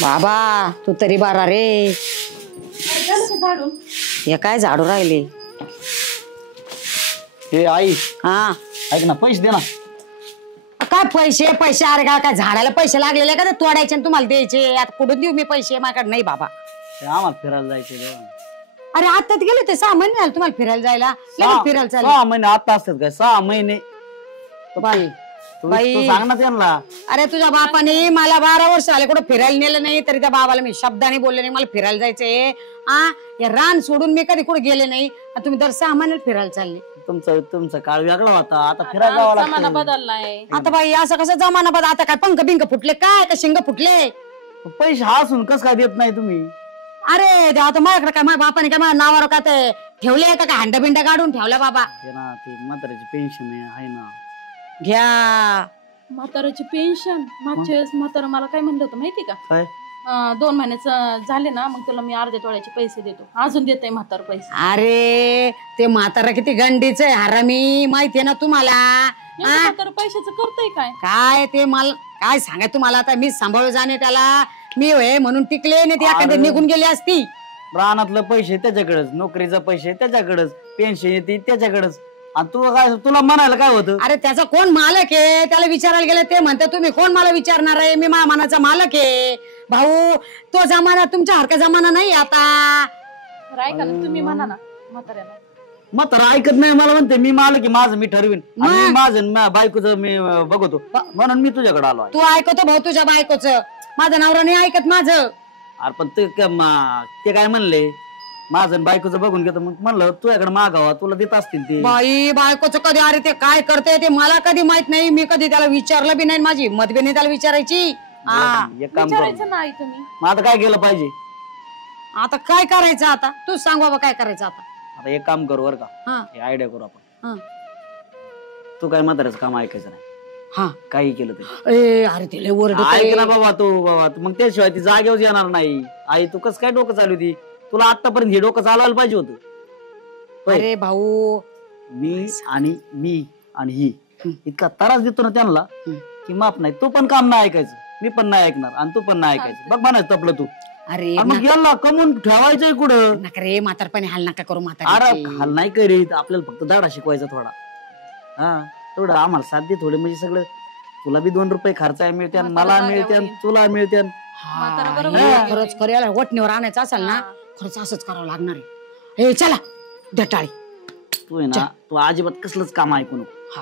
बाबा तू तरी बारा रे. हे काय झाडू राहिले. हे आई हा ऐक ना, पैसे दे ना. काय पैसे पैसे अरे काय झाडाला पैसे लागलेले का ते तोडायचे आणि तुम्हाला द्यायचे. आता कुठून देऊ मी पैसे माझ्याकडे नाही बाबा. आम्हाला फिरायला जायचे. अरे आता गेले ते 6 महिने झाले तुम्हाला फिरायला जायला. फिरायला चालले 6 महिने आता असतात काय? 6 महिने बाई तू सांग ना त्यांना. अरे तुझ्या बापाने मला 12 वर्ष आले कुठं फिरायला नेलं नाही तरी त्या बाबाला मी शब्दाने बोलले नाही मला फिरायला जायचंय. या रान सोडून मी कधी कुठे गेले नाही. तुम्ही दर 6 महिन्यात फिरायला चालले. तुमचा काळ वेगळा होता, आता फिरायला जावं लागतं. जमाना बदललाय आता बाई असं कसं जमाना बदल. आता काय पंख बिंक फुटले काय का शिंग फुटले. पैसे हासून कस काय देत नाही तुम्ही? अरे देवा तर माझ्याकडे काय माझ्या बापाने काय माझ्या नावावर का ते ठेवले का हांडा बिंडा काढून ठेवला बाबा. ते म्हाताऱ्याची पेन्शन आहे ना, घ्या. म्हाताऱ्याची पेन्शन मागच्या वेळेस म्हातारा मला काय म्हणलं होतं माहिती का? काय 2 महिन्याचं झाले ना मग तुला मी अर्ध्या तोळ्याचे पैसे देतो. अजून देत म्हातारा पैसे. अरे ते म्हातारा किती गंडीच आहे हरामी माहितीये ना तुम्हाला. म्हातारा पैशाचं करतय काय? काय ते मला काय सांगाय तुम्हाला. आता मी सांभाळू जाणे त्याला. मी होय म्हणून टिकले नाही. ते एखाद्या निघून गेली असती. रानातलं पैसे त्याच्याकडेच, नोकरीचा पैसे त्याच्याकडेच, पेन्शन येते त्याच्याकडेच. आणि तुला म्हणायला काय होतं? अरे त्याचा कोण मालक आहे त्याला विचारायला गेलं ते म्हणते तुम्ही कोण मला विचारणार आहे. मी माझ्या मनाचा मालक आहे भाऊ. तो जमाना तुमच्या हरका जमाना नाही आता. ऐका ना तुम्ही म्हणा ना म्हाताऱ्याला. म्हातारा ऐकत नाही. मला म्हणते मी मालक आहे, माझं मी ठरवीन. आणि माझं बायकोचं मी बघतो म्हणून मी तुझ्याकडे आलो. तू ऐकतो भाऊ तुझ्या बायकोचं. माझा नवरा नाही ऐकत माझं. अरे पण ते काय म्हणले माझं बायकोचं बघून घेतो. मग म्हणलं तुझ्याकडे मागावा, तुला देत असतील ते. बाई बायकोचं कधी अरे ते काय करते ते मला कधी माहित नाही. मी कधी त्याला विचारलं बी नाही. माझी हिंमत बी नाही त्याला विचारायची. एक काम कर, विचारायचं नाही तुम्ही. मग आता काय केलं पाहिजे? आता काय करायचं आता तू सांग बाबा काय करायचं आता. आता एक काम करू बरं का, हे आयडिया करू आपण. तू काय म्हाताऱ्याचं काम ऐकायचं नाही. काही केलं तरी अरे तिला ओरड ऐक ना बाबा तू मग त्याशिवाय ती जागेवर येणार नाही. आई तू कसं काय डोकं चालू होती? तुला आतापर्यंत हे डोकं चालवायला पाहिजे होतं. अरे भाऊ मी आणि ही इतका त्रास देतो ना त्यांना की माफ नाही. तू पण काम नाही ऐकायचं, मी पण नाही ऐकणार आणि तू पण नाही ऐकायचं. बघ म्हणायचं तपलं तू. अरे मग याला कमवून ठेवायचंय कुठं? नका रे म्हातारपणे हाल नका करू. अरे म्हातारा हाल नाही करीत, आपल्याला फक्त धडा शिकवायचा थोडा. तेवढं आम्हाला साथ दे थोडे. म्हणजे सगळं तुला बी 2 रुपये खर्च मिळते, मला मिळते, तुला मिळते. खरंच खरं याला वटणीवर आणायचं असेल ना खरंच असंच करावं लागणार आहे. हे चला दटाळी तू आहे ना, तू अजिबात कसलंच काम ऐकू नको.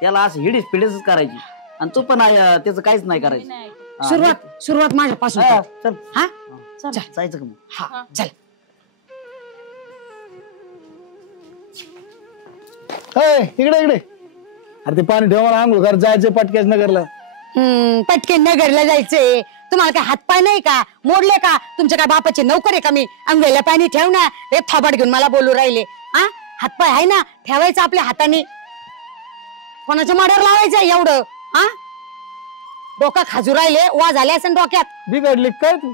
त्याला असं हिडीस पिडीच करायची आणि तू पण त्याचं काहीच नाही करायचं. सुरुवात माझ्यापासून. चल हा जायचं का मग? हा चल. इकडे अरे ते पाणी ठेवा मला आंघोळ कर. जायचं पटक्याच नगरला. पटकन नगरला जायचंय. तुम्हाला काय हातपाय नाही का मोडले का? तुमच्या काय बापाचे नोकर आहे का मी? अंगवेला पाणी ठेव ना. हे थोबाड घेऊन मला बोलू राहिले. हातपाय आहे ना ठेवायचं आपल्या हाताने. कोणाच्या माड्यावर लावायचं एवढं? डोका खाजू राहिले वा झाले असेल डोक्यात. बिघडले काय तू?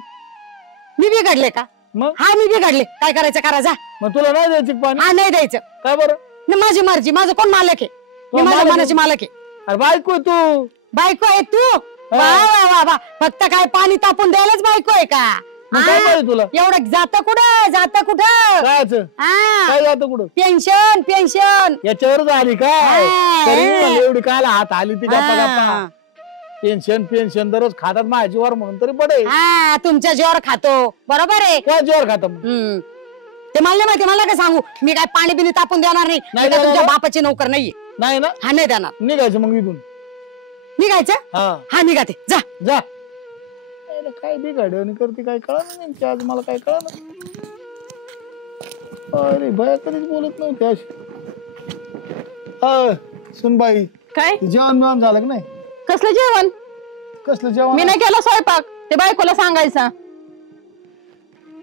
मी बिघडले का? मग हा मी बिघडले. काय करायचं करा जा. मग तुला नाही द्यायचं पाणी? हा नाही द्यायचं. काय बरं? माझी मर्जी. माझं कोण मालक आहे? मी माझ्या मनाची मालक आहे. अरे बायको तू. बायको आहे तू? वा वा वा. फक्त काय पाणी तापून द्यायलाच बायको आहे का? तुला एवढं जात कुठं काय जात कुठं? पेन्शन पेन्शन याच्यावरच आली काय? एवढी काय हात आली ती गप्पा गप्पा. पेन्शन दररोज खातात माझ्या जीवावर म्हणून तरी पडे. तुमच्या जीवावर खातो बरोबर आहे. काय जीवावर खात? ते मला माहिती. मला काय सांगू मी काय पाणी बिणी तापून देणार नाही. तुमच्या बापाची नोकर नाहीये. नाही ना? हा नाही देणार. निघायचं मग इथून. निघायचं? हा निघाते जा जा. काय बिघाड करते काय कळलं नाही आज मला. काय कळलं? अरे भया कधीच बोलत नव्हते अशी. सुनबाई काय जेवण बिवण झालं की नाही? कसलं जेवण? कसलं जेवण? मी नाही केलं स्वयंपाक. ते बायकोला सांगायचं.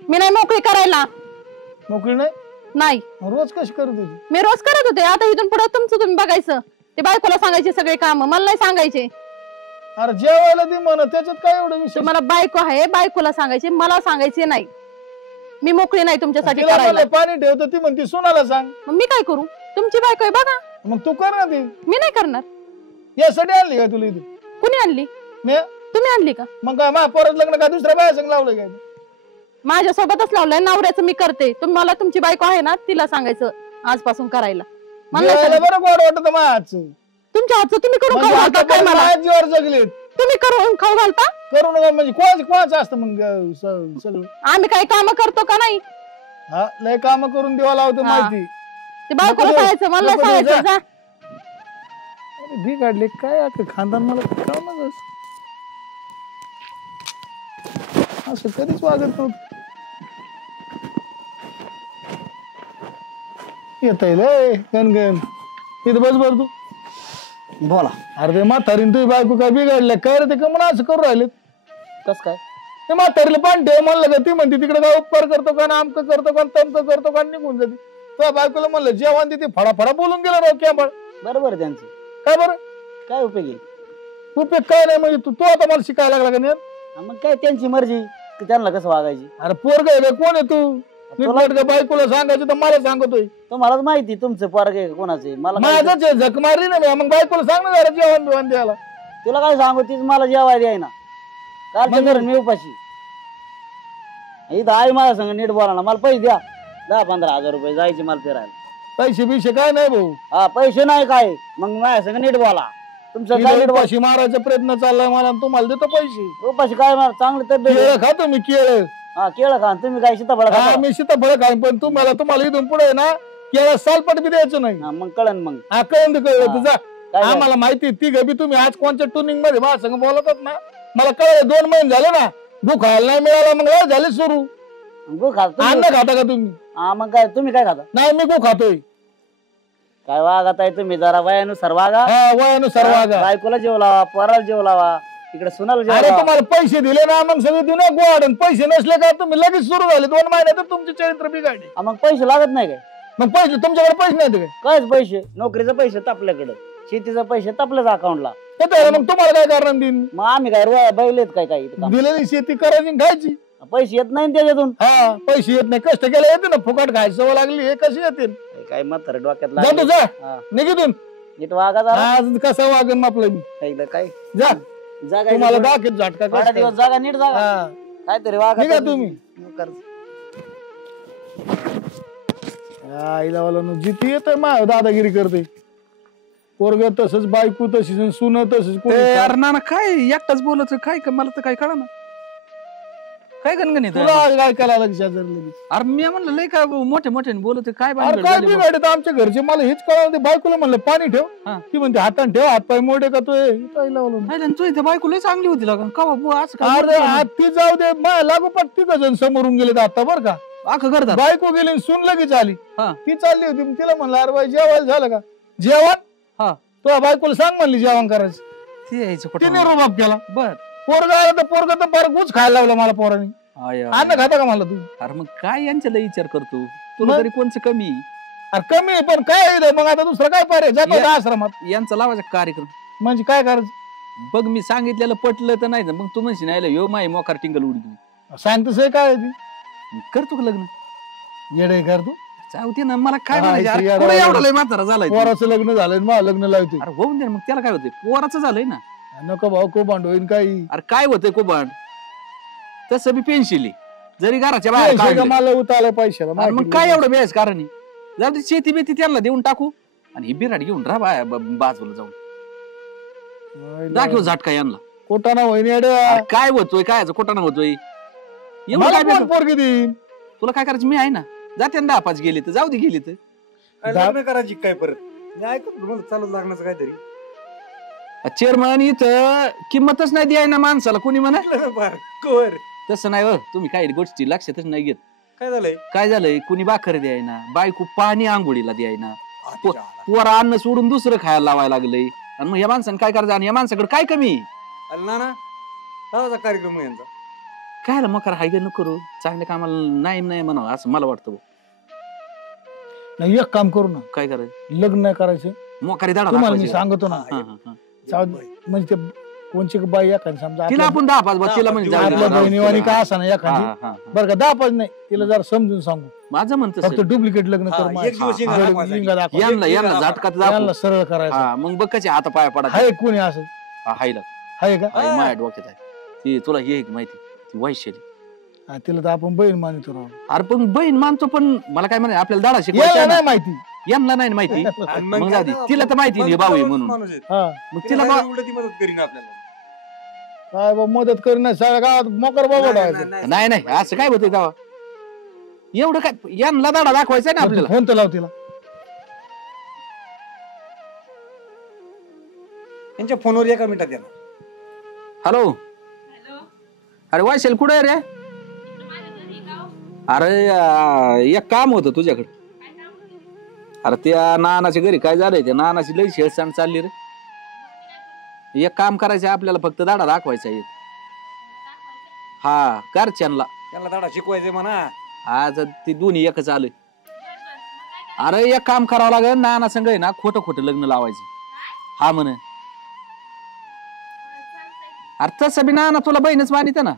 मी नाही मोकळी करायला. मोकळी नाही? नाही. रोज कशी करत होती? मी रोज करत होते. आता इथून पुढे तुमचं तुम्ही बघायचं. ते बायकोला सांगायचे सगळे काम. मला नाही सांगायचे. अरे जेवायला दे म्हणा. त्याच्यात काय एवढं विषय? मला बायको आहे. बायकोला सांगायचे मला सांगायचे नाही. मी मोकळी नाही तुमच्यासाठी करायला. पाणी ठेवतो ती म्हणते सुनाला सांग. मग मी काय करू? तुमची बायको आहे बघा. मग तू कर ना ती. मी नाही करणार. यासाठी आणली का तुला इथे? कुणी आणली? मी तुम्ही आणली का? मग काय माझ्या परत लग्न काय दुसऱ्या बाया संग लावलं काय? माझ्यासोबतच लावलंय, नवऱ्याचं मी करते. तुम्हाला तुमची बायको आहे ना तिला सांगायचं आजपासून करायला. मला नाही जेवायला सांगायचं. बरं गोड वाटत माझं. तुमच्या हातचं तुम्ही करून खाऊ म्हणजे घालता आता काय मला? माझ्या जीवावर जगलेत. तुम्ही करून खाऊ घालता? करू नका म्हणजे कोणाचं असतं मग सगळं. आम्ही काही काम करतो का नाही? हा लय काम करून देवा लावतो हा. माहिती. ते बायकोला नको सांगायचं, मला नको सांगायचं. जा. जा. अरे भी काढले काय अख्खं खानदान मला कळलं असं कधीच वागत नव्हतं. येत येईल गणगण इथं बस बर तू. बोला. अरे ते म्हातारीन तुझी बायको काय बिघडल्या काय रे ते का म्हणून असं करू राहिलेत. कस काय? ते म्हातारीला पाणी ठेव म्हणलं का ती म्हणते तिकडे काय उपकार करतो का ना आमकं करतो का तमकं करतो का निघून जाते. तुझ्या बायकोला म्हणलं जेवण देते फडाफडा बोलून गेलं राव कॅम्बळ. बरोबर आहे त्यांचं. काय बरं काय उपयोगी? उपयोग काय नाही म्हणजे तू आता मला शिकायला लागला का नाही. हा, मग काय त्यांची मर्जी की त्यांना कसं वागायची. अरे पोरग आहे कोण आहे तू नीटनेटकं बायकोला सांगायचं तर मला सांगतोय. तुम्हालाच माहिती तुमचं पोरग आहे कोणाचं आहे. मला काय- माझंच आहे, झक मारली ना मी. मग बायकोला सांग ना जरा जेवण बिवण द्यायला. तुला काय सांगू तीच मला जेवाय द्याय ना. कालच्या मग- घरून मी उपाशी. इथं आई मला सांग नीट बोला ना. मला पैसे द्या 10-15 हजार रुपये जायचे मला फिरायला. पैसे बिशे काय नाही भाऊ. हा पैसे नाही काय मग माझ्या संग नीट बोला. तुमचं काय नीट बोला. उपाशी मारायचा प्रयत्न चाललाय मला आणि तुम्हाला देतो पैसे. उपाशी काय मला चांगलं तब्येत केळ आहे. खातो मी केळ. हा केळं खा. तुम्ही काय सीताफळ हा खा. मी सीताफळ खाईन पण तुम्हाला इथून पुढे ना केळं सालपट बी द्यायचं नाही. हा, मग कळन मग हा कळून कळलं तुझा. काय झालं? आम्हाला माहिती ती गबी तुम्ही आज कोणत्या ट्युनिंग मध्ये माझ्या संग बोलतात ना मला कळलं. 2 महिने झाले ना दुखायला नाही मिळाला मग लय झाले सुरू. गो खा तुम्ही. अन्न खाता का तुम्ही? हा मग काय तुम्ही काय खाता? नाही मी गो खातोय. काय वागत आहे तुम्ही जरा वयानुसार वागा. हा वयानुसार वागा. बायकोला जेव लावा पोराला जेव लावा इकडे सुनाला जेव अरे लावा. तुम्हाला पैसे दिले ना मग सगळे दुनिया गोड आणि पैसे नसले का तुम्ही लगेच सुरू झाले 2 महिन्यात तुमचे चरित्र बिघडले. हा, मग पैसे लागत नाही काय? मग पैसे तुमच्याकडे पैसे नाही काय कायच पैसे? नोकरीचे पैसे तापल्याकडे शेतीचे पैसे तापल्याच अकाउंटला. येतं मग तुम्हाला काय कारण देईन. मग आम्ही काय बैलेत काय काय इथं काम? दिलेली शेती करायची आणि खायची. पैसे येत नाही ना त्याच्यातून. हा पैसे येत नाही कष्ट केला येते ना फुकट खायची सवय लागली हे कशी येतील. काय म्हातारे डोक्यात जा तू जा हा. निघितून नीट वागा जरा. आज कसं वागन आपलं मी. काय काय जा जागा तुम्हाला दाखवत झटका थोडा कसं दिवस जागा नीट जागा हा. काहीतरी वागा निघा तुम्ही. नोकर. आईला वाला जिथे येत मा दादागिरी करते. पोरग तसंच बायको तशीच सुन तसंच कोणी काय. अरे ना काय एकटाच बोलत काय मला तर काय कळा ना काय गणगणित तुला काय करायला लक्षात लगेच. अरे मी म्हणलं लय काय मोठे मोठे बोलत काय अरे भानगड काय झाली बा? बिघाडत आमच्या घरचे मला हेच कळलं ते बायकोला म्हणलं पाणी ठेव. हा. ती म्हणते हाताने ठेव हातपाय मोठे का तो लावलं. नाही ना, तू इथे बायको लय चांगली होती लागा का बाबू असं काय अरे बोलतोय? हात ती जाऊ दे माय लागोपाठ 3 जण समोरून गेले आता बर का. अख्खं करतात बायको गेली आणि सून लगेच आली. हा. ती चालली होती मग तिला म्हणलं अरे बाई जेवायला झालं का जेवण. हा. तुझ्या बायकोला सांग म्हणली जेवण करायचं. ते यायचं कुठं तिने रुबाब केला. बर पोरगा आला तर पोरगा तर फार गुच खायला लावला मला पोरांनी. I, I. अन्न खाता का मला तू. अरे मग काय यांच्या लय विचार करतो तुला मग? तरी कोणचं कमी अरे कमी आहे, पण काय आहे इथं? मग आता दुसरं काय पाहिजे जातो या- का आश्रमात यांचा लावायचा कार्यक्रम म्हणजे काय करायचं. बघ मी सांगितलेलं पटलं तर नाही ना मग तू म्हणशील नाही ह्यो माई मोकार टिंगल उडी सांगतोस काय आहे ती करतो का लग्न येडे कर तू. चावते ना मला काय हा, म्हणायचं अरे इथे कुठं यार- एवढा लय म्हातारा झालाय तू? पोराचं लग्न झालंय मला लग्न लावते. अरे होऊन दे ना, मग त्याला काय होतंय पोराचं झालंय ना. नको भाऊ खूप भांड होईन काही. अरे काय होतंय कोबांड तसं बी पेन्शिली जरी घराच्या बाहेर पैसे काढलं. मला उतारलं पैशाला अरे मग काय एवढं बेस कारण आहे? जाऊ दे शेती बेती त्यांना देऊन टाकू आणि ही बिराड घेऊन राहा बाजूला जाऊन दाखव झटका यांना. कोटाना होईन येडे. अरे काय होतोय काय कोटा होतोय एवढं मला काय कोण बेस- पोरगी देईन. तुला काय करायचं मी आहे ना जाते ना 10-5 गेली तर जाऊ दे गेली तर लग्न करायची काय परत मी ऐकतो तुम्हाला चालत लागण्याचं काहीतरी चेअरमन इथं किंमतच नाही द्याय ना माणसाला कोणी म्हणा कवर तसं नाही हो तुम्ही काही गोष्टी लक्षातच नाही घेत. काय झालंय काय झालंय कुणी भाकर द्यायना बायको पाणी आंघोळीला द्यायना पोरा अन्न सोडून दुसरं खायला लावायला लागलंय आणि मग या माणसाने काय करायचं आणि या माणसाकडे काय कमी अरे ना दादाचा कार्यक्रम आहे यांचा कायला मकर हाय ग नको करू चांगल्या कामाला नाही नाही म्हणावं असं मला वाटतं भाऊ. नाही एक काम करू ना काय करायचं लग्न नाही करायचं मोकारी दाडा तुम्हाला मी दाखवायची. सांगतो ना. हा, हा, हा. जाऊ दे. म्हणजे ते कोणची बाई एखादी समजा तिला आपल्या- आपण 10-5 तिला म्हणजे जाऊ दे, आपल्या राहू दे. बहिणीवाणी काय असा ना हा, एखादी हा, हा. बरं का 10-5 नाही तिला जरा समजून सांगू माझं म्हणतं फक्त सर. डुप्लिकेट लग्न हा, कर एक दिवस हा, शिंगा हा. दाखवायचा. यांना झटकात दाखव त्यांना सरळ करायचं. हा मग बघ कशी हाता पाया पडा हाय कोणी असं हायला आहे का आहे, माझ्या डोक्यात आहे ती. तुला हे माहिती ती वैशाली. हा, तिला तर आपण बहीण मानितो राव. अरे पण बहीण मानतो, पण मला काय म्हणाय आपल्याला दाडा याला शिकवायचा नाही माहिती. यांना नाही माहिती. आणि मग काय जाऊ दे. ना, तिला तर माहिती नाही भाऊ आहे म्हणून. माणूस आहे. हा मग तिला तिला काय उलट ती मदत करीन आपल्याला. काय बा मदत करीन सगळ्या गावात मोकर बाबा नाही नाही असं काय होतंय तेव्हा एवढं काय यांना दाडा दाखवायचा ना आपल्याला. फोन तर लाव तिला. यांच्या फोनवर एका मिनिटात येणार. हॅलो अरे वैशाल कुठे आहे रे? अरे एक काम होतं तुझ्याकडे. अरे त्या नानाच्या घरी काय झालंय, त्या नानाची लई शेळसांड चालली रे. एक काम करायचं आपल्याला, फक्त दाडा दाखवायचा एक. हा घरच्यांना त्यांना धडा शिकवायचंय म्हणा. आज ती दोन्ही एकच आले. अरे एक काम करावं लागेल, नाना संग आहे ना खोटं खोटं लग्न लावायचं. हा म्हण. अरे तसं बी नाना तुला बहीणच मानित ना.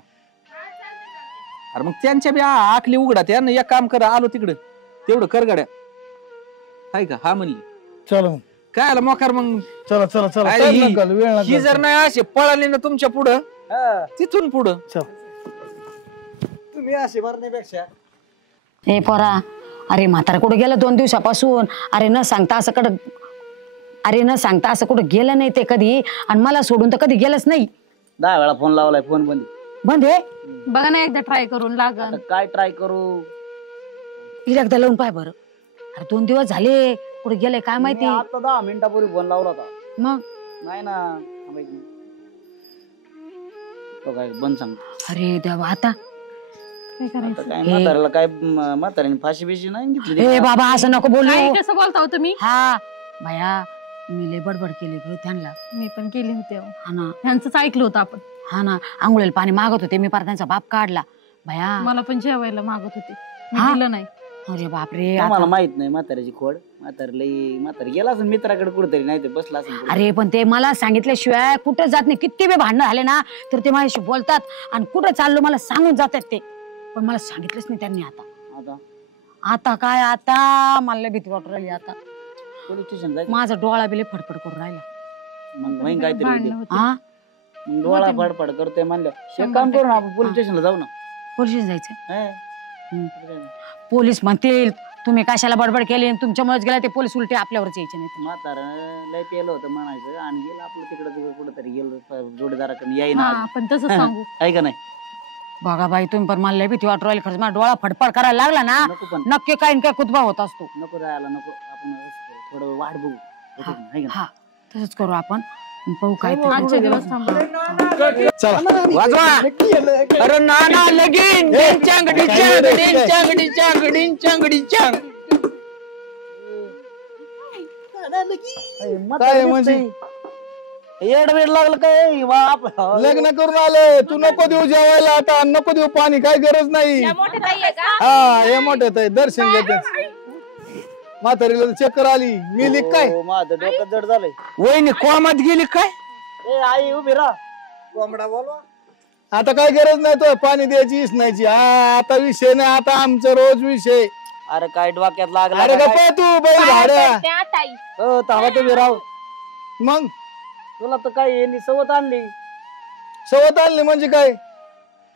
अरे मग त्यांच्या बी आखली उघडा. त्यांना एक काम कर, आलो तिकडं तेवढं कर गड्या. हाय का? हा म्हणली. चलो काय आला मोकार मग. चला चला चला. अरे टाइम ही- नका घालू, वेळ नका ही घालू. जर नाही अशी पळाली ना तुमच्या पुढं, तिथून पुढं तुम्ही असे मारण्यापेक्षा ए पोरा, अरे म्हातारा कुठं गेलं 2 दिवसापासून. अरे न सांगता असं कुठं गेलं नाही ते कधी, आणि मला सोडून तर कधी गेलंच नाही. 10 वेळा फोन लावलाय, फोन बंद. बंद आहे. बघा ना एकदा ट्राय करून लागन. आता काय ट्राय करू? हिला एकदा लावून पाय बरं. अरे 2 दिवस झाले कुठे गेले काय माहिती. मी आता 10 मिनिटापूर्वी फोन लावला होता. मग नाही ना, थांबायचं नाही. तो काय बंद सांग. अरे देवा, आता काय करायचं? आता काय म्हाताऱ्याला काय म्हाताऱ्याने फाशी बिशी नाही घेतली. ए बाबा असं नको बोलू. काय कसं बोलता हो तुम्ही? हा भया, मी लय बडबड केली ग त्यांना. मी पण केली होती अहो. हा ना, ह्यांचंच ऐकलं होतं आपण. हा ना, आंघोळीला पाणी मागत होते मी, पार त्यांचा बाप काढला भया. मला पण जेवायला मागत होते, मी हा? दिलं नाही. अरे बापरे. मला माहित नाही म्हाताऱ्याची खोड. म्हातारी गेला असेल मित्राकडे कुठेतरी, नाही तर बसला असेल कुठं. अरे पण ते मला सांगितल्याशिवाय कुठं जात नाही. किती बे भांडणं झाले ना तर ते माझ्याशी बोलतात, आणि कुठं चाललो मला सांगून जातात ते, पण मला सांगितलंच नाही त्यांनी. आता आता काय, आता मला लय भीती वाटू राहिली. आता पोलीस स्टेशन जायचं. माझा डोळा बिले फडफड करून राहिला. मग वहीन काहीतरी भांडणं होते. होती. हा, मग डोळा फडफड करतोय म्हणलं, एक काम करू ना आपण पोलीस स्टेशनला जाऊ ना. पोलीस जायचं. हे? पोलीस म्हणतील तुम्ही कशाला बडबड केली आणि तुमच्यामुळेच गेला, ते पोलीस उलटे आपल्यावरच यायचे नाही. म्हातारं लय पेलं होतं म्हणायचं, आणि गेलं आपलं तिकडं कुठेतरी गेलो जोडीदाराकडे येईना. हा, पण तसंच सांगू. आहे का नाही? बघा बाई, तुम्ही पण मला लय भीती वाटू राहिली. खरंच माझा डोळा फडफड करायला लागला ना, नको पण नक्की काय न काय कुतबा होत असतो. नको जायला, नको. आपण असं करू, थोडं वाट बघू. होतं का नाही? आहे का नाही? हा तसंच करू आपण, पाहू काय ते. आजच्या दिवस थांबू. वाजवा. अरे नाना लगीन चांगडी चांगडी चांगडी चांगडी चांगडी चांग. काय म्हणजे येड वेड लागलं काय? लग्न करून आले, तू नको देऊ जेवायला आता, नको देऊ पाणी, काय गरज नाही. हा हे मोठे ताई दर्शन घेते. म्हातारीला चक्कर आली, मी लिख काय. हो, माझं डोकं जड झालंय. वहिनी कोमात गेली काय? ए आई उभी राहा. कोंबडा बोलवा. आता काय गरज नाही तो पाणी द्यायची इसनायची. हा आता विषय नाही, आता आमचा रोज विषय. अरे काय डोक्यात लागला अरे का गप्पा काय? तू बैल भाड्या. हो, थांबा तुम्ही राव. मग तुला तर काय यांनी सवत आणली. सवत आणली म्हणजे काय?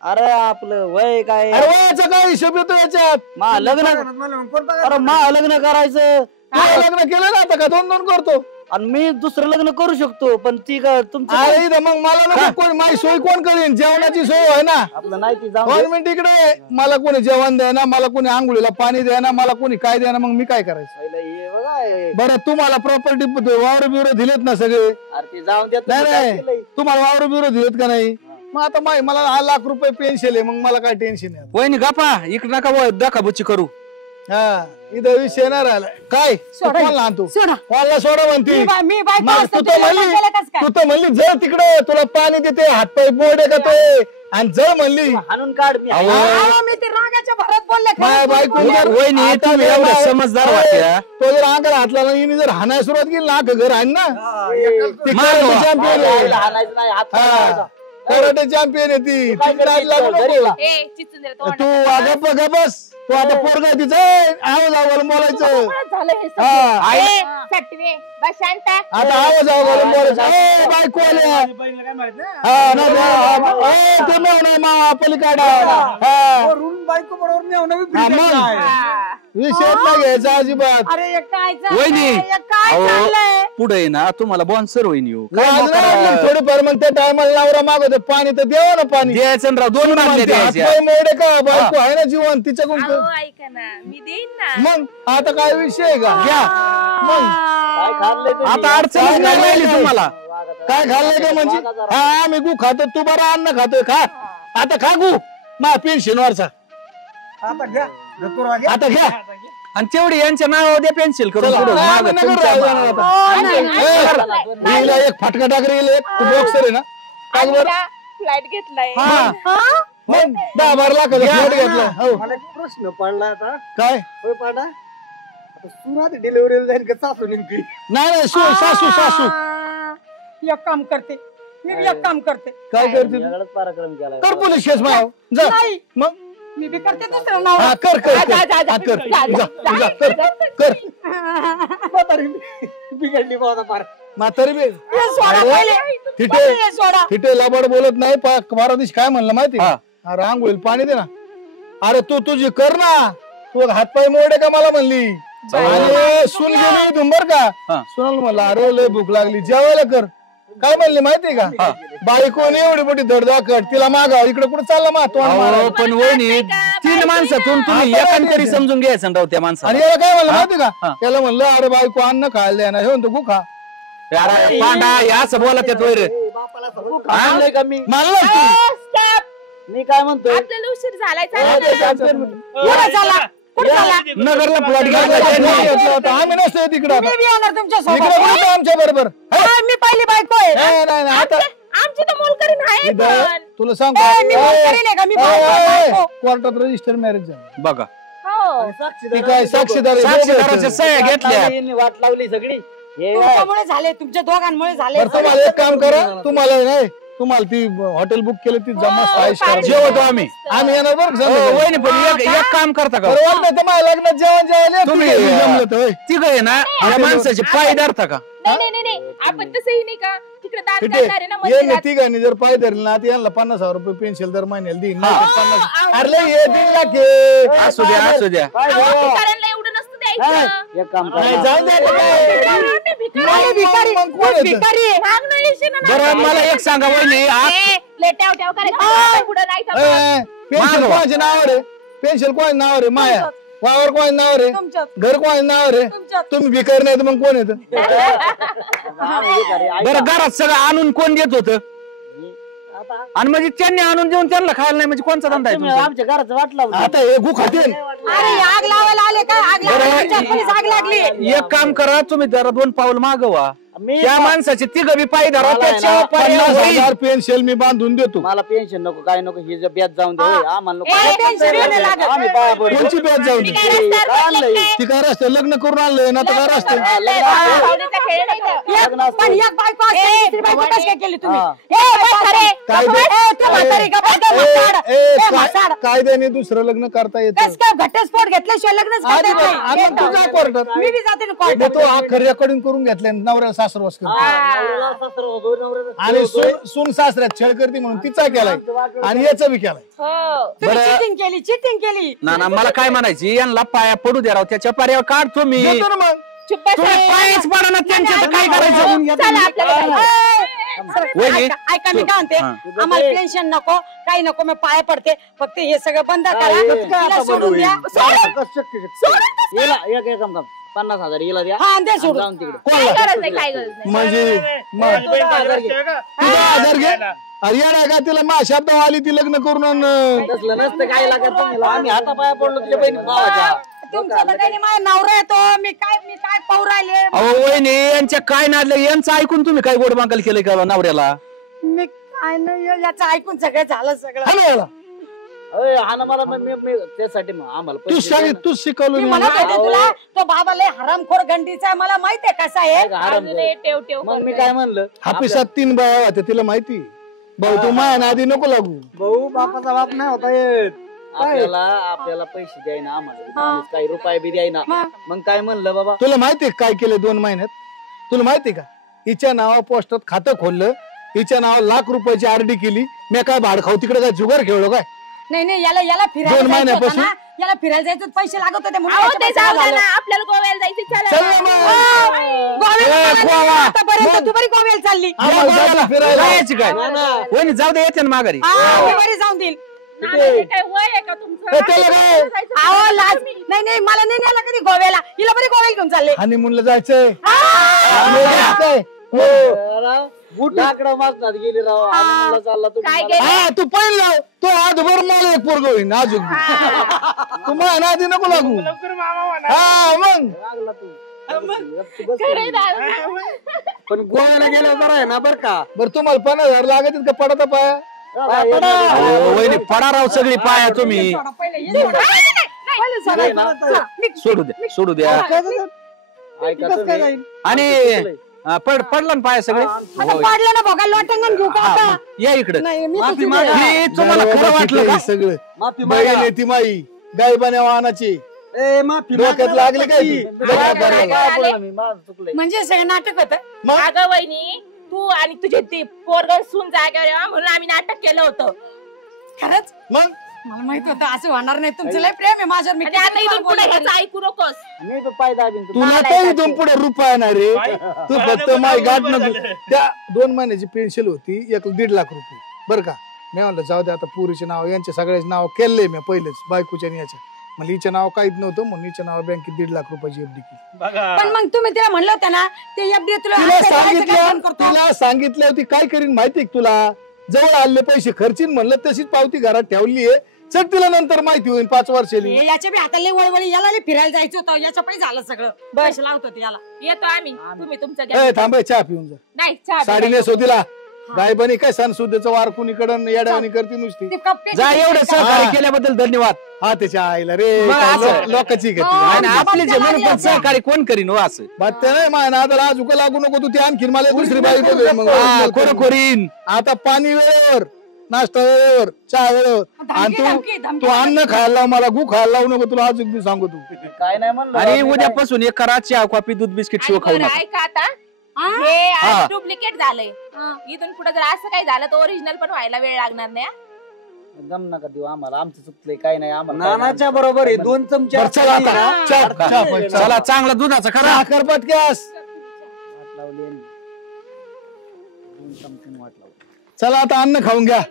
अरे आपलं वय काय? अरे वयाचा काय हिशोब येतो याच्यात? मा लग्न, मला मग कोण बघा. अरे मा लग्न करायचं, तू लग्न केलं ना आता का 2-2 करतो? आणि मी दुसरं लग्न करू शकतो, पण ती का तुमचं अरे इथं मग मला नको कोणी, माझी सोय कोण करेन? जेवणाची सोय आहे ना. आपलं नाही ती जाऊ 2 मिनिट इकडे ये. मला कोणी जेवण द्या ना, मला कोणी आंघोळीला पाणी द्या ना, मला कोणी काय द्या ना, मग मी काय करायचं? हे बघा हे. बरं तुम्हाला प्रॉपर्टी वावर बिवर दिलेत ना सगळे? अरे ती जाऊन देत नाही काय नाही, केलंय? तुम्हाला वावर बिवर दिलेत का नाही? मग आता मला 1 लाख रुपये पेन्शन आहे, मग मला काय टेन्शन आहे? वहिनी गप्पा इकडे नका दाखाबुच्ची करू. हा इथं विषय नाही राहिला काय. सोडा. कोण आणतो सोडा. कोणाला सोडा म्हणती? मी बायको मग असते तू तर तर लग्न म्हणली, केलं कसं काय? तू तर म्हणली जळ तिकडे, तुला पाणी देते, हातपाय बोर्डे का ते, आणि जळ म्हणली. हाणून काढ मी. अहो, मी ते रागाच्या भरात बोलले. खरंच माय बायको बोलले. जर- वहिनी, आता तुम्ही जर एवढ्या माय- समजदार अरे, वाटल्या. तो जर अंगाला हात लावला, हिने जर हाणायला सुरुवात केली ना, अख्खं घर आहे ना. ती मार कराटे बाबा. चॅम्पियन आहे. हाणायचं नाही, हात हा, काढायचा. कराटे चॅम्पियन आहे ती. काय तिकडे हात लागू करते? नको. घरी तू गप्प बस. तू आता पोरगा आहे तिचं आवाज घालून बोलायचं. झालं हे सगळं. हा सटवे बस शांत. आता आवाज घालून बोलायचं. ए बायको आल्या. बहिणीला काय माहित नाही. हा नाही ते मेवणं मा पलीकडा. हा वरून बायको बरोबर मी होणार हा, मग. विषयात नाही घ्यायचा अजिबात. अरे हे काय वहिनी. चाललंय? हे काय अहो, चाललंय? पुढे ना तुम्हाला बॉन्सर होईन येऊ थोडीफार मग त्या टायमाला नवरा मागवतो पाणी तर द्यावं ना पाणी. द्यायचं राव 2 बाटल्या द्यायच्या. हातपाय मोडे का बायको आहे ना जीवन तिच्याकडून अहो ऐका ना मी देईन ना. मग आता काय विषय आहे का घ्या मग काय खाल्लंय तुम्ही? आता अडचण नाही राहिली तुम्हाला. काय खाल्लंय ते म्हणजे हा आम्ही गु खातो तू बरा अन्न खातोय खा आता खा गु मा पेन्शनवरचा आता घ्या धतुरा घ्या. आता घ्या आणि तेवढी यांच्या नावावर द्या पेन्सिल करून चला, पुढं. नाही, मागं आम्ही नगर तुमच्या राहायला मा- आता. हिला एक फाटका टाकरी एक तू बॉक्सर आहे ना काय बरं फ्लॅट घेतलाय. मग 10-12 लाखाचा फ्लॅट घेतला हो मला एक प्रश्न पडला आता. काय होय पाडा आता सुरात डिलिव्हरीला जाईल का सासू नेमकी? नाही नाही सासू सासू एक काम करते मी एक काम करते. काय करते तू? वेगळाच पराक्रम केलाय. कर पोलीस केस माव जा नाही. मग मी बी करते दुसरं नाव. हा कर कर जा, कर. जा, जा, हा, कर जा, जा, जा, जा. जा, कर कर म्हातारी बिघडली बा आता फार. म्हातारी बे हे सोडा अरे, पहिले. तिथे पहिले हे सोडा. तिथे लबाड बोलत नाही बारा दिवशी काय म्हणलं माहिती हा. अरे आंघोळीला पाणी दे ना अरे तू तुझी कर ना तू हातपाय मोडे का मला म्हणली अरे सुन गेली दुंबर का हा. सुनाल म्हणलं अरे लय भूक लागली जेवायला कर काय म्हणले माहितीये का बायकोने एवढी मोठी धडधाकट तिला मागा इकडे कुठे चालला मा तोंड अहो, मारायला. पण वहिनी 3 माणसातून तुम्ही आता एकान तरी नाही. समजून घ्यायचं राव त्या आणि माणसाला. याला काय म्हणलं माहिती का हा. त्याला म्हणलं अरे बायको अन्न खायला द्या ना हे म्हणतो गु खा अरे, पांडा या असं बोला त्यात वैर. ए, बापाला सांगू खाल्लंय का मी? मला स्टॉप. मी काय म्हणतोय आपल्याला उशीर झालाय. कुठं चाला? कुठं चाला? नगरला प्लॉट घ्यायला त्यांनी त्यांनी. घेतला होता. आम्ही नसतोय तिकडे मी बी येणार तुमच्या इकडे सोबत. आमच्या बरोबर मी पहिली बायको आहे. नाही नाही नाही, आता आमची तर मोलकरीण आहे इथं पण. तुला सांगतो ए, मी मोलकरीण आहे का? मी बायको. कोर्टात रजिस्टर मॅरेज झालं बघा हो. ती काय साक्षीदार आहे, साक्षीदाराच्या दोघं सह्या घेतल्या. यांनी वाट लावली सगळी हे काय? तुमच्यामुळे झाले तुमच्या दोघांमुळे झाले. बरं तुम्हाला एक काम करा तुम्हाला नाही तुम्हाला ती हॉटेल बुक केलं ती जमा साईज करा जेवतो आम्ही. आम्ही येणार बरं का हो, संध्याकाळी. वहिनी पण एक काम करता का बरं वाटलं तर माझ्या लग्नात जेवण जेवायला तुम्ही तुम्ही जमलं तर होय. तिघ आहे ना या माणसाचे पाय धरता का? नाही नाही नाही नाही. आपण तसंही नाही का तिकडे दान तिथे करणार आहे ना ये मंदिरात. तिघांनी जर पाय धरले ना तर यांना 50,000 रुपये पेन्शन दर महिन्याला देईन नाही तर 50. अहो, अरे लय हे 1.5 लाख आहे. असू द्या असू द्या. काय अहो, झालं? भिकाऱ्यांना एवढं नसतं द्यायचं. एक काम नाही, करा जाऊ दे आता काय. भिकाऱ्यांना भिकारी. अरे भिकारी, मग कोण येतं? भिकारी आहे. माग नाही येशील ना. बरं मला एक सांगा वहिनी ए, लय टॅव टॅव करायचं. पुढं नाही का? पेन्शन मागवा. कोणाच्या नावावर आहे पेन्शन कोणाच्या नावावर आहे माया वावर कोणाच्या नावावर आहे तुमच्यात. घर कोणाच्या नावावर आहे तुमच्यात. तुम्ही भिकार नाही तर मग कोण येतं बरं घरात सगळं आणून कोण देत होतं आणि म्हणजे त्यांनी आणून देऊन त्यांना खायला नाही म्हणजे कोणचा धंदा आहे तुम्ही तुमचा? आमच्या घराचं वाट लावली आता हे गु खातील अरे ही आग लावायला आले काय आग लावायला तुमच्या पोलीस आग लागली. एक काम करा तुम्ही जरा 2 पाऊल मागवा. मी त्या माणसाचे तिघ बी पाय धरा मला आहे त्याच्यावर ना, पर्याय होईल. 50,000 पेन्शन मी बांधून देतो मला पेन्शन नको काय नको ही जर ब्याज जाऊन दे होय, आम्हाला नको. ए, पेन्शन नाही लागत. आम्ही पाया पडू. कोणची बॅच जाऊन दे काय रस्त्यावर काय आणलंय? पडलं काय? ती काय रस्ते लग्न करून आणलंय ना तर काय रस्ते पाहुण्याचा खेळ नाही तर. लग्न असतं. पण एक बायको असते, दुसरी बायको कशी काय केली तुम्ही? ए, म्हातारे. काय ए, तू म्हातारी का बाई, तू म्हाताड. ए, म्हाताड. कायद्याने दुसरं लग्न करता येतं कस काय घटस्फोट घेतल्याशिवाय लग्नच करता येत नाही. आधी तू जा कोर्टात मी बी जाते ना मी कोर्टात. तो अख्खर रेकॉर्डिंग करून घेतलंय नवऱ्याला सासरवास करतो नवऱ्याला सासरा होतो, नवऱ्याला आणि सून सासऱ्यात छळ करते म्हणून तिचा केलाय आणि याचा बी केलाय हो. तुम्ही बरं. चिटिंग केली चिटिंग केली. ना मला काय म्हणायची यांना पाया पडू द्या राव त्याच्या पर्यावर काढतो मी. देतो ना मग चुप बस. तुम्ही पायच पडा ना त्यांच्या तर काय करायचं? चला आपल्याला जायचं. वहिनी, ऐका मी काय म्हणते हा. आम्हाला पेन्शन नको काही नको मी पाया पडते फक्त हे सगळं बंद करा तिला सोडून द्या. हिला एक काम काम 50,000 हिला द्या हा द्या आणि सोडून. जाऊन तिकडे काय गरज नाही काय गरज नाही. म्हणजे मग तू 10,000 घे अरे येणार का तिला मा शब्द आली ती लग्न करून तसलं नसतं काय लागत तुम्हाला आम्ही हातापाया पडलो तुझ्या बहिणी भावाच्या तुमचं तर काही नाही, माझा नवरा येतो मी काय पाहू राहिले अहो वहिनी यांच्या काय नादलं यांचं ऐकून तुम्ही काय गोड बांकल केलंय का नवऱ्याला? मी काय नाही याचं ऐकून सगळं झालं सगळं. अय, हा ना मला मी त्यासाठी मग आम्हाला तू पैसे सांग द्या ना. तू शिकवलं मी नाही म्हणत ना. होते तुला तो बाबा लय हरामखोर गंडीचा आहे मला माहितीये कसा आहे. काय गं, आराम अजून कर. हे टेव टेव मग मी करतोय. काय म्हणलं हापिसात 3 बाया होत्या तिला माहिती भाऊ तू माया आधी नको लागू भाऊ बापाचा बाप नाही होता येत. आपल्याला पैसे द्यायना आम्हाला माणूस काही रुपये बी द्यायना. मग काय म्हणलं बाबा, तुला माहितीये काय केलं 2 महिन्यात? तुला माहितीये का हिच्या नावा पोस्टात खातं खोललं, हिच्या नावा लाख रुपयाची आरडी केली. मी काय भाड खाऊ तिकडे काय जुगार खेळलो काय? नाही याला फिरायला 2 जायचं होतं महिन्यापासून? ना, याला फिरायला जायचं पैसे लागत होते म्हणून अहो, याच्या ते पैशाला जाऊ द्या झालं. ना, आपल्याला गोव्याला जायचं चल चला ना मग. गोव्याला ए, चालली गोवा. ना आतापर्यंत, मग. तू बरी गोव्याला चालली. आम्हाला जायचं फिरायला. जायची काय वहिनी जाऊ दे येते ना माघारी. मी बरी जाऊन देईल. नानाचे काय वय आहे का तुमचं? ए, त्याला काय? अहो लाज नाही मला नाही नेला कधी गोव्याला. हिला बरी गोव्याला घेऊन चालले. हनीमूनला जायचंय. काय? लाकडं मागणार गेली राव. आम्हाला चालला तुम्ही. काय गेलं? हा तू पहिलं लाव. तो आजभर मला एक पोरग होईन अजून. तू माझ्या आधी नको लागू. हा मग लागला तू. खरंय दादा. पण गोव्याला गेल्यावर बरं आहे ना बरं का. बरं तुम्हाला 50,000 लागत का पडता पाया? अहो, वहिनी पडा राव सगळी पाया तुम्ही. सोडू द्या ऐका तुम्ही. आणि पडला ना पाया सगळे. आता पाडलं ना बघा लोटंगण घेऊ का आता? या इकडे नाही मी माफी तशी मागा. नाही. हे तुम्हाला खरं वाटलं का? सगळं माफी बघा मागा. ती माई गायबाने वाहनाची ए, माफी डोक्यात मागा. लागली काय ती? काय बोलला मी, माझं चुकलंय. म्हणजे सगळं नाटक होतं. मग अगं वहिनी, तू आणि तुझे ते पोरग सून जागेवर यावं म्हणून आम्ही नाटक केलं होतं. खरंच मग मला माहित होतं असं होणार नाही. तुमचं लय प्रेम आहे माझ्यावर. मी आणि आता किती इथून पुढे बोलणार ह्याचं ऐकू नकोस. मी तर पाय दाबीन तुला. तुला तर इथून पुढे रुपया नाही रे. तू फक्त माई गाठ नको. त्या 2 महिन्याची पेन्शन होती 1.5 लाख रुपये. बरं का, मी म्हणलं जाऊ दे आता पुरीचे नाव यांचे सगळ्याचे नाव केले मी पहिलेच बायकोच्या आणि याच्या. म्हणजे हिच्या नाव काहीच नव्हतं म्हणून हिच्या नाव बँकेत 1.5 लाख रुपयाची एफडी केली. पण मग तुम्ही तिला म्हणलं होतं ना ते एफडी तुला तिला आता करायचं काय सांगितलं बंद करतो? तिला सांगितलं होती काय करीन माहितीये का तुला? जवळ आले पैसे खर्चीन म्हणलं तशीच पावती घरात ठेवली आहे. चल तिला नंतर माहिती होईल 5 वर्षांनी. हे याच्या बी हाताला वळवळी याला लय फिरायला जायचं होतं. याच्या पण झालं सगळं. पैसे लावत होते याला. येतो आम्ही, तुम्ही तुमचं घ्या. ए थांबे चहा पिऊन जा. नाही चहा साडी नेसो तिला. गायबानी काय सणसुद्धीचं वार कुणीकडं येड्यावानी करते नुसती. ते कप्पे जा एवढं सहकार्य केल्याबद्दल धन्यवाद. हा त्याच्या आईला रे मग काय असं. लोकांची हो. आणि गती. आपले जे म्हणून पण सहकार्य कोण करीन हो असं. बात नाही माय ना आता आज उका लागू नको तू ते आणखीन मला दुसरी बाई बघ मग. हा, कोण करीन. आता पाणी वेळेवर, नाश्ता वेळेवर, चहा वेळेवर. आणि धमकी तू अन्न खायला लाव मला, गु खायला लावू नको तुला अजून बी सांगू तू. काय नाही म्हणलं. आणि उद्यापासून एक करा चहा कॉफी दूध बिस्किट शिव खाऊ आणि बरं, नका. ऐका आता, हा? हे हा. डुप्लिकेट झालंय. इथून पुढे जर असं काही झालं तर ओरिजिनल पण व्हायला वेळ लागणार नाही. गम नका देऊ आम्हाला, आमचं चुकलंय काय नाही आम्हाला. नानाच्या बरोबर आहे 2 चमचे. बरं, चला आता. चहा पण, चहा. चला चांगला दुधाचा खरा. साखर पटक्यास. वाट लावली. 2 चमचे वाट लावली. चला आता अन्न खाऊन घ्या.